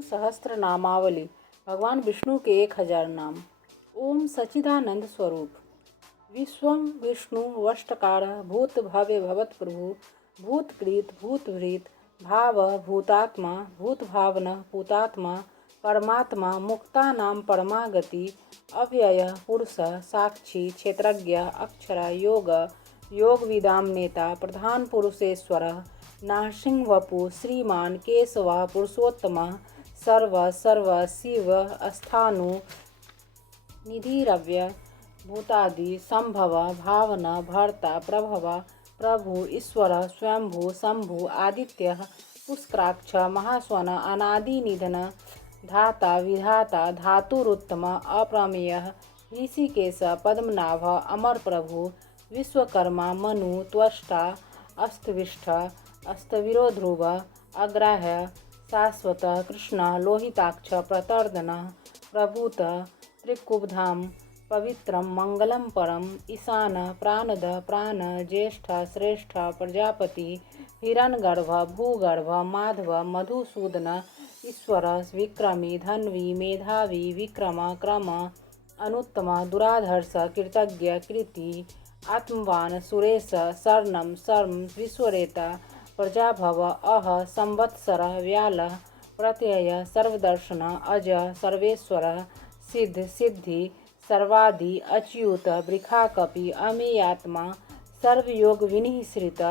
सहस्त्र नामावली। भगवान विष्णु के 1000 नाम। ओम सच्चिदानंद स्वरूप। विश्वम विष्णु वष्टकार भूत भव्य भवत प्रभु भूतकृत भूतभृत भाव भूतात्मा भूत भावन भूतात्मा परमात्मा मुक्ता नाम परमागति अव्यय पुरुष साक्षी क्षेत्रज्ञ अक्षर योग योग विदाम नेता प्रधान पुरुषेश्वर नारसिंह वपु श्रीमान केशव पुरुषोत्तम सर्व सर्व शिव स्थानु निधिरव्य भूतादि संभव भावना भर्ता प्रभव प्रभु ईश्वर स्वयंभू शंभु आदित्य पुष्कराक्ष महास्वन अनादि निधन धाता विधाता धातुरुत्तम अप्रमेय ऋषिकेश पद्मनाभ अमर प्रभु विश्वकर्मा मनु त्वष्टा अस्तविष्ठ अस्तविरो ध्रुव अग्राह्य शाश्वत कृष्ण लोहिताक्ष प्रतर्दन प्रभूत त्रिकुबधाम पवित्रम मंगलम परम ईशान प्राणद प्राण ज्येष्ठ श्रेष्ठ प्रजापति हिरण्यगर्भ भूगर्भ माधव मधुसूदन ईश्वर विक्रमी धन्वी मेधावी विक्रम क्रम अनुत्तम दुराधर्ष कृतज्ञ कृति आत्मवान सुरेश शरणम शर्म विश्वरेता प्रजाभव अह संवत्सर व्याल प्रत्यय सर्वदर्शन अज सर्वेश्वर सिद्ध सिद्धि सर्वादि अच्युत वृखाकपि अमेयात्मा सर्वयोग विनिश्रित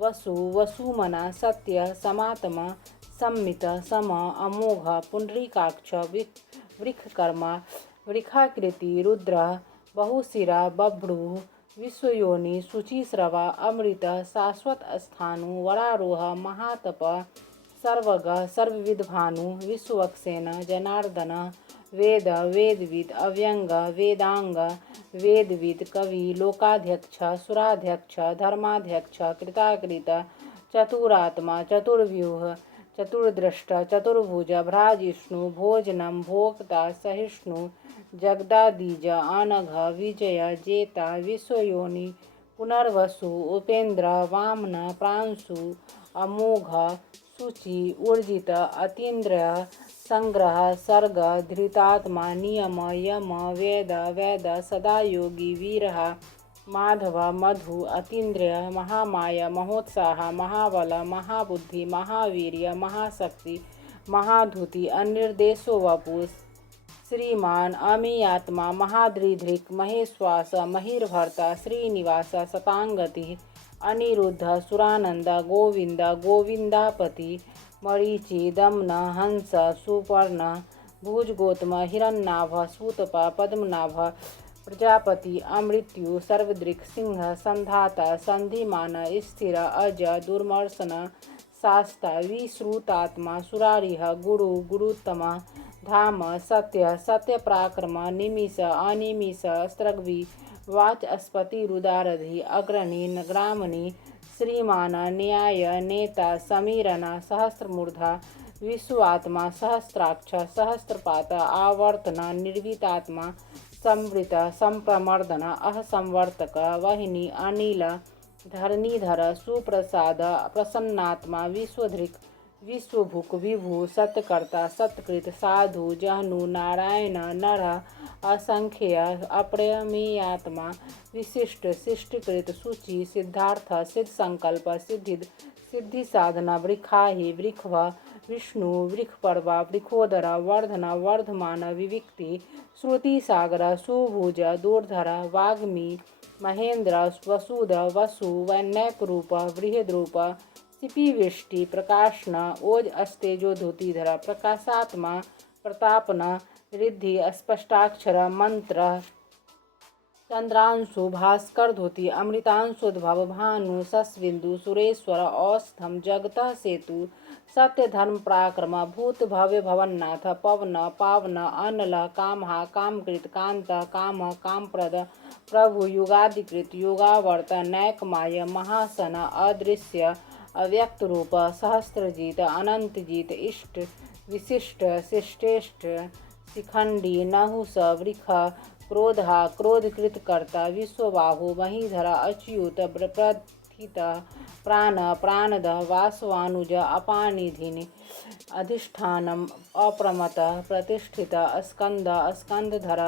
वसु वसुमना सत्य समात्मा सम्मित सम अमोघ पुंडरीकाक्ष वृखकर्मा वृखाकृति रुद्र बहुशिरा बभ्रू विश्वयोनि शुचिश्रवा अमृत शाश्वत स्थानु वरारोह महातप सर्वग सर्वविद्भानु विश्वक्सेन जनार्दन वेद वेदविद अव्यंग वेदांग वेदविद कवि लोकाध्यक्ष सुराध्यक्ष धर्माध्यक्ष कृताकृत चतुरात्मा चतुर्व्यूह चतुर्दृष्ट चतुर्भुज भ्राजिष्णु भोजनम भोक्ता सहिष्णु जगदादीज अनघ विजय जेता विश्वयोनि पुनर्वसु उपेन्द्र वामन प्रांशु अमोघ शुचि ऊर्जित अतीन्द्र संग्रह सर्ग धृतात्मा नियम यम वेद वेद सदा योगी वीरः माधव मधु अतीन्द्रिय महामाया महोत्साह महाबल महाबुद्धि महावीर्य महाशक्ति महाधुति अनिर्देशो वपु श्रीमान अमीयात्मा महाद्रिधृक् महेश्वास महिर्भर्ता श्रीनिवास शतांगति अनिरुद्ध सुरानंद गोविंद गोविंदापति मरीचि दमन हंस सुपर्ण भुजगोत्म हिरण्यनाभ सूतपा पद्मनाभ प्रजापति अमृत्यु सर्वदृक् सिंह संधाता संधिमान स्थिर अज दुर्मर्शन शास्ता विश्रुतात्मा सुरारिह गुरु गुरुत्तम धाम सत्य सत्य पराक्रम निमिष अनिमिष स्त्रग्वी वाचस्पति रुदारधि अग्रणी ग्रामणी श्रीमान न्याय नेता समीरन सहस्रमूर्धा विश्वात्मा सहस्राक्ष सहस्रपात आवर्तन निर्वितात्मा संवृत संप्रमर्दन अहसंवर्तक वहिनी अनिल धरणीधर सुप्रसाद प्रसन्नात्मा विश्वधृक् विश्वभुक विभु सत्यकर्ता सत्कृत साधु जहनु नारायण नर असंख्य अप्रमेयात्मा विशिष्ट शिष्टकृत शुचि सिद्धार्थ सिद्ध संकल्प सिद्धि साधना वृखाहि वृखभ विष्णु वृखपर्वा वृखोदर वर्धन वर्धमान विविक्ति श्रुति सागर सुभुज दूरधर वाग्मी महेंद्र वसुद वसु वैन्यक रूप बृहद्रूप सिपिविष्टि प्रकाशन ओज अस्तेजो धुतिधर प्रकाशात्मा प्रतापन रिद्धि स्पष्टाक्षर मंत्र चंद्रांशु भास्कर धुति अमृतांशुद्भव भानु सस्विंदु सुरेश्वर औषधम जगत सेतु सत्य धर्म पराक्रम भूत भव्य भवन्नाथ पवन पावन अनल कामहा कामकृत कांत काम कामप्रद प्रभु युगादिकृत युगावर्त नैकमाय महासन अदृश्य अव्यक्त रूप सहस्त्रजीत अनंतजीत इष्ट विशिष्ट शिष्टेष्ट शिखंडी नहुस वृख क्रोधा क्रोधकृत कर्ता विश्वबाहु महीधर अच्युत प्रथित प्राण प्राणद वासवानुज अपानिधिनि अधिष्ठानम अप्रमत प्रतिष्ठित स्कंद स्कंदधर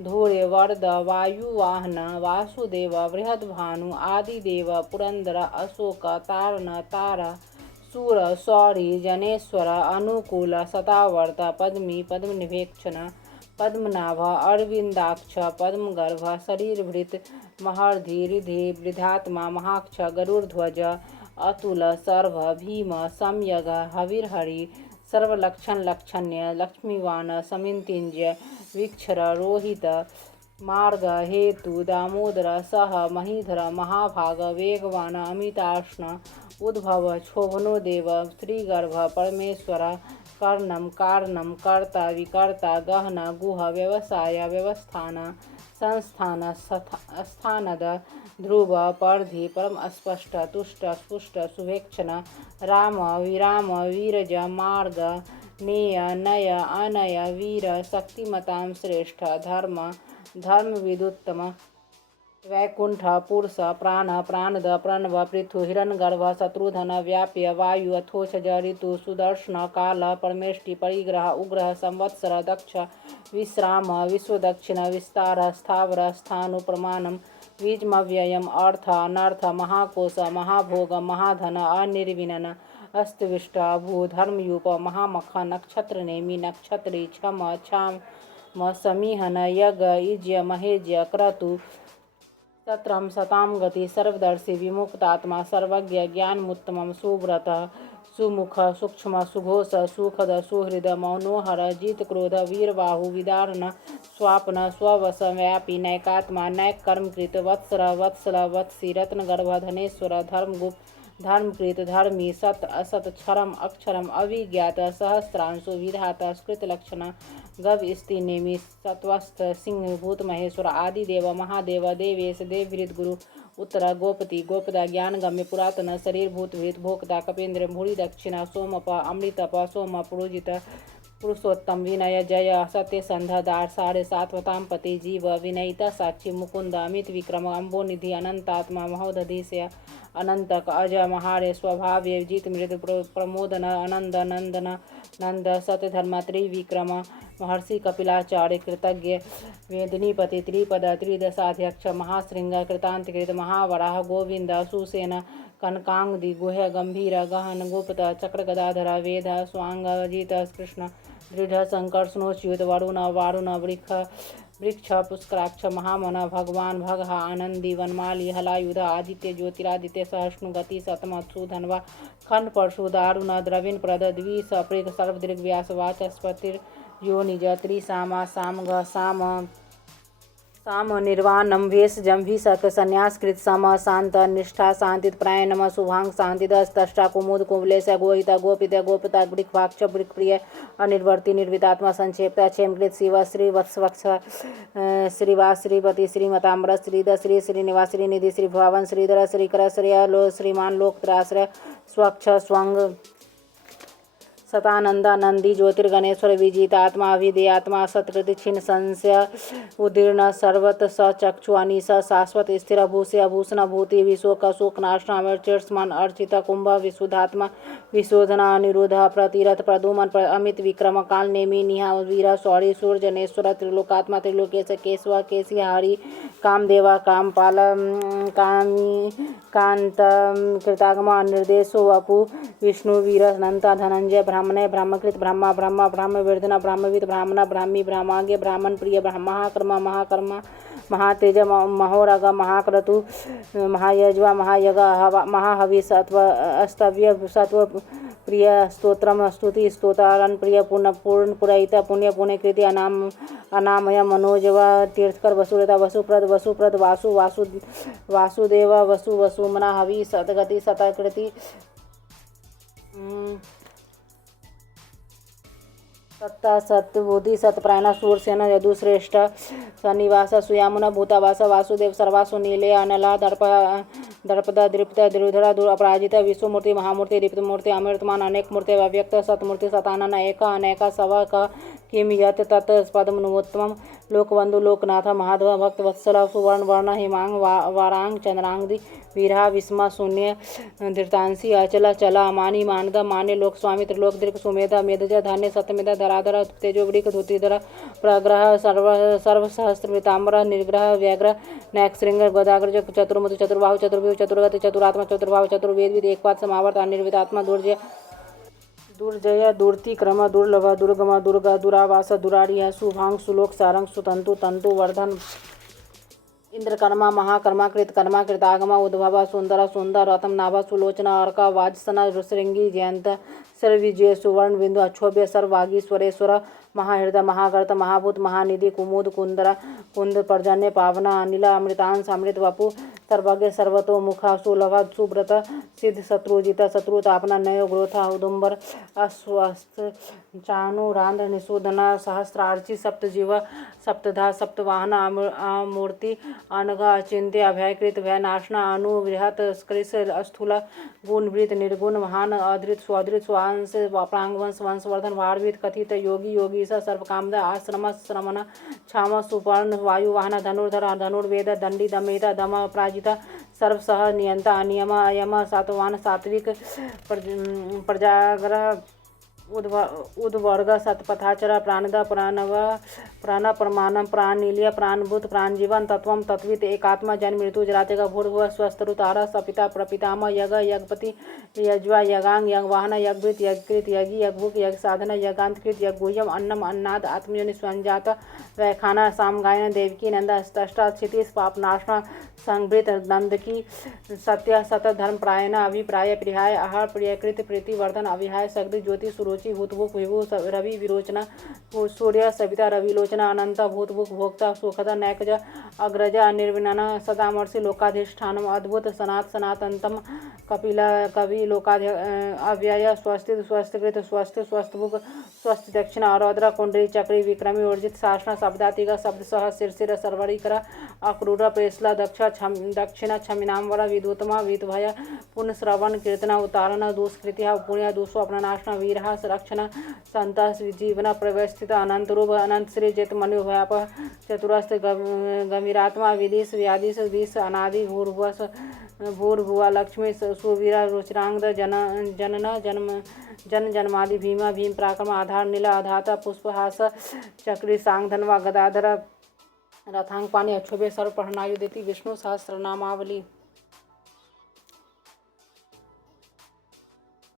धूरे वरद वायुवाहन वासुदेव बृहद्भानु आदिदेव पुरंदर अशोक तारण तारा सूर सौरी जनेश्वर अनुकूल सतावर्त पद्मी पद्मनिभेक्षण पद्मनाभ अरविंदाक्ष पद्मगर्भ शरीरभृत महर्धि रिधि वृद्धात्मा महाक्ष गरुड़ध्वज अतुल सर्व भीम सम्यग हविर्हरि सर्वलक्षण लक्षण्य लक्ष्मीवान समिंतिंजय विक्षर रोहित मार्ग हेतु दामोदर सह महीधर महाभाग वेगवान अमिताष्ण उद्भव क्षोभनो देव श्रीगर्भ परमेश्वर कर्णम कारणम कर्ता विकर्ता गहन गुह व्यवसाय व्यवस्थान संस्थान स्थानद ध्रुव परधि परम स्पष्ट तुष्ट स्पुष्ट सुवेक्षण राम विराम वीरज मार्ग नेय नय अनय वीर शक्तिमतां श्रेष्ठ धर्म धर्म विदुत्तम वैकुंठ पुरुष प्राण प्राणद प्रणव पृथु हिरण्यगर्भ शत्रुधन व्याप्य वायु अथोषज ऋतु सुदर्शन काल परमेष्टि परिग्रह उग्रह संवत्सर दक्ष विश्राम विश्वदक्षिण विस्तार स्थावर स्थानु प्रमाणम बीजमव्ययम अर्थ अनर्थ महाकोश महाभोग महाधन अनिर्विनन अस्तविष्ट भू धर्मयूप महामख नक्षत्र नेमि नक्षत्री क्षम क्षाम समीहन यज्ञ इज्य महेज्य क्रतु सत्रम सताम गति सर्वदर्शी विमुक्तात्मा सर्वज्ञ ज्ञानमुत्तमं सुव्रत सुमुख सूक्ष्म सुघोष सुखद सुहृद मौनोहर जीत क्रोध वीरबाहु विदारण स्वापन स्ववश व्यापी नैकात्मा नैक कर्मकृत वत्सर वत्सल वत्सी रत्नगर्भ धनेश्वर धर्मगुप्त धर्मकृत धर्मी सत असत क्षरम अक्षरम अविज्ञात सहस्रांशु विधाता स्कृतलक्षण गव स्ति नेमि सत्वस्थ सिंह भूत महेश्वर आदिदेव महादेव देवेश देवहृद गुरु उत्तर गोपति गोपदा ज्ञानगम्य पुरातन शरीर भूतभृत भोक्ता कपेन्द्र भूरि दक्षिणा सोमप अमृतप सोम पुरोजित पुरुषोत्तम विनय जय सत्यसंध दार साढ़े सात्वताम पति जीव विनयिता साक्षी मुकुंद अमित विक्रम अम्बोनिधि अनंतात्मा महोदधिशय अनंतक अजय महारे स्वभाव्य जित मृद प्रमोदन आनंद नंदन नंद सत्यधर्म त्रिविक्रम महर्षि कपिलाचार्य कृतज्ञ वेदनीपति त्रिपद त्रिदशाध्यक्ष महाशृंग कृतांतकृत महावराह गोविंद सुसेन कनकांगदि गुह्य गंभीर गहन गुप्त चक्र गदाधर वेद स्वांग अजित कृष्ण दृढ़ संकर्षणोच्युत वरुण वारुण वृक्ष पुष्कराक्ष महामन भगवान भगहा आनंदी वनमाली हलायुध आदित्य ज्योतिरादित्य सहिष्णु गति सतमत्सु धनवा खंड परशु दारुण द्रविण प्रद द्विसपृग सर्वदीर्घ व्यास वाचस्पतिर योनिज त्रिसामा सामग साम निर्वाणम भेषजम भीषक संन्यासकृत सम शांत निष्ठा शांतित प्राय नम शुभांग शांतिदष्टा कुमुद कुबलेश गोहिता गोपिता गोपिता वृक्षवाक्ष वृक्षप्रिय अनिर्वर्ति निर्वितात्मा संक्षेपता क्षेमकृत शिव श्री वत्सवक्ष श्रीवास श्रीपति श्रीमताम्र श्रीद श्री श्रीनिवास श्रीनिधि श्री भवन श्रीधर श्रीकर श्रेय श्रीमान लोकत्राश्रय स्वच्छ स्वंग सतानंदानंदी ज्योतिर्गणेश्वर विजितात्मा अभिधेयात्मा सत्कृति छिन्न संशय उदीर्ण सर्वत सचक्षु अनिश शाश्वत स्थिर भूषय भूषण भूति विशोक शोकनाशन अमृतमान अर्चित कुंभ विशुद्धात्मा विशोधना अनिरुद्ध प्रतिरथ प्रदुमन अमित विक्रम काल नेमि निहा वीर शौरी सूर्यजनेश्वर त्रिलोकात्मा त्रिलोकेश केशव केशी हरि कामदेवा कामपाल कामी कांत कृतागमा निर्देशो वपु विष्णु वीर अनंता धनंजय ब्राह्मणे ब्राह्मकृत ब्रह्मा ब्रह्मा ब्राह्मवर्धना ब्राह्मविद ब्राह्मण ब्राह्मी ब्राह्माग्य ब्राह्मण प्रिय महाकर्मा महाकर्मा महातेज महोरग महाक्रतु महायज्वा महायग महाहवि सत्व अस्तव्य सत्व प्रिय स्तोत्रम स्तुति स्तोतारण प्रिय पूर्ण पुरहित पुण्य पुण्यकृति अनामय मनोजवा तीर्थकर वसुरता वसुप्रद वासुदेव वसुमना हवि सतगति सतकृति सत्ता सत्बुद्धि सत्प्रायण सूरसेन यदुश्रेष्ठ सन्निवास सुयामुन भूतावास वासुदेव सर्वासु नीले अनला दर्पद दृप्त द्रुधर अपराजित विश्वमूर्ति महामूर्ति दीप्तमूर्ति अमृतमान अनेक मूर्ति अव्यक्त सतमूर्ति सतानन एक अनेक सव किम यत तत् पदमोत्तम लोकबंधु लोकनाथ महाधव भक्त वत्सल सुवर्ण वर्ण हेमांग वारांग चंद्रांग वीरा विस्मा शून्य धृतांसी अचल चला मानी मानद मान्य लोक स्वामी त्रिलोक दीर्घ सुमेधा मेधज धान्य सत्यमेधा धराधर तेजोवृक धुतिधर प्रग्रह सर्व सहस्त्र पीताम्बर निर्ग्रह व्याघ्र नैक्शृंग गदाग्रज चतुर्मुख चतुर्बाहु चतुर्व्यूह चतुर्गत चतुरात्मा चतुर्भाव चतुर्वेद एकपाद समावर्त अनिर्वित आत्मा दुर्जय दुर्तिक्रम दुर्लभ दुर्गम दुर्गा दुरावास दुरारिह शुभांग सुलोक सारंग सुतंतु तंतु वर्धन इंद्रकर्मा महाकर्मा कृतकर्मा कृतागमा उद्भव सुंदर सुंदर रतम नाभा सुलोचना अर्का वाजसना श्रृंगी जयंत सर्वविजय सुवर्ण बिंदु अक्षोभ्य सर्वागीश्वरेश्वर महाहृदय महागर्त महाभूत महानिधि कुमुद कुंदरा कुंद पर्जन्य पावना अनिल अमृतांश अमृत वपु सर्वज्ञ सर्वतोमुखा सुलभा सुब्रत सिद्ध शत्रुजित शत्रुतापना नयो ग्रोथा उदुम्बर अस्वस्थ चाणुरांध निषूदना सहस्रार्ची सप्तजीव सप्तधा सप्तवाहन मूर्ति अनघ अचिंत्य अभयकृत भयनाशना अनुबृहत कृष स्थूल गुणवृत निर्गुण महान अधृत स्वधृत स्वांश प्रांगवंश वंशवर्धन भारवीत कथित योगी योगी सर्वकामद आश्रम श्रमण क्षाम सुपर्ण वायुवाहन धनुर्धर धनुर्वेद दंडी दमेता दम अपराजित सर्वसह नियंता अनियम अयम सातवान सात्विक प्रजाग्रह उद्वर्ग सतपथाचर प्राणद प्राणव प्राण प्रमाणम प्राणिलीय प्राणभूत प्राणजीवन तत्व तत्वित एकात्मा जन्म मृत्यु जरातेगा भूर्भुव स्वस्थरुतारा सपिता प्रपितामह यग यज्ञपति यज्वा यगांग यज्ञवाहन यज्ञभृत यज्ञकृत यज्ञ यज्ञभुक यज्ञ साधन यज्ञांतकृत यज्ञगुह्यम अन्नम अन्नाद आत्मजन स्वंजात वैखाना सामगायन देवकी नंदा अष्टा क्षितिज पापनाशना संभृत नंदकी सत्य सत धर्म प्रायण अभिप्राय प्रियाय आहार प्रियकृत प्रीतिवर्धन अविहाय सग्धि ज्योति सुरुचि भूतभुक विभु रवि विरोचना सूर्य सविता रविलोचना अनंत भूतभुक भोक्ता सुखद नैकज अग्रज निर्विनन सदामर्षि लोकाधिष्ठानम अद्भुत सनातनतम कपिल कवि लोकाधि अव्यय स्वस्ति स्वस्तिकृत स्वस्थ स्वस्थभुक स्वस्थ दक्षिण अरौद्र कुंडली चक्री विक्रमी ऊर्जित शासन शब्दातिग शब्द सह शिरशिर सर्वरीकर अक्रूर प्रेसला दक्षिण क्षमिनाम्बर विदुतमा विदभय पुनश्रवण कीर्तन उतारण दुष्कृत्या पुण्य दुष्व अपनाशना वीर रक्षण संत जीवन प्रवस्थित अनंत रूप अनंत श्री जित मनु भयाप चतुरस्थ गंभीरात्मा विदिश व्यादिश विष अनादि भूर्भुवा लक्ष्मी सुवीरा रुचिरांग जनन जन्मादि भीमा भीम पराक्रम आधार नीला आधाता पुष्पहास चक्री सांग धनवा गदाधर रथांग पाणी अक्षोभ्य सर्व पढ़नायु देती विष्णु सहस्रनामावली।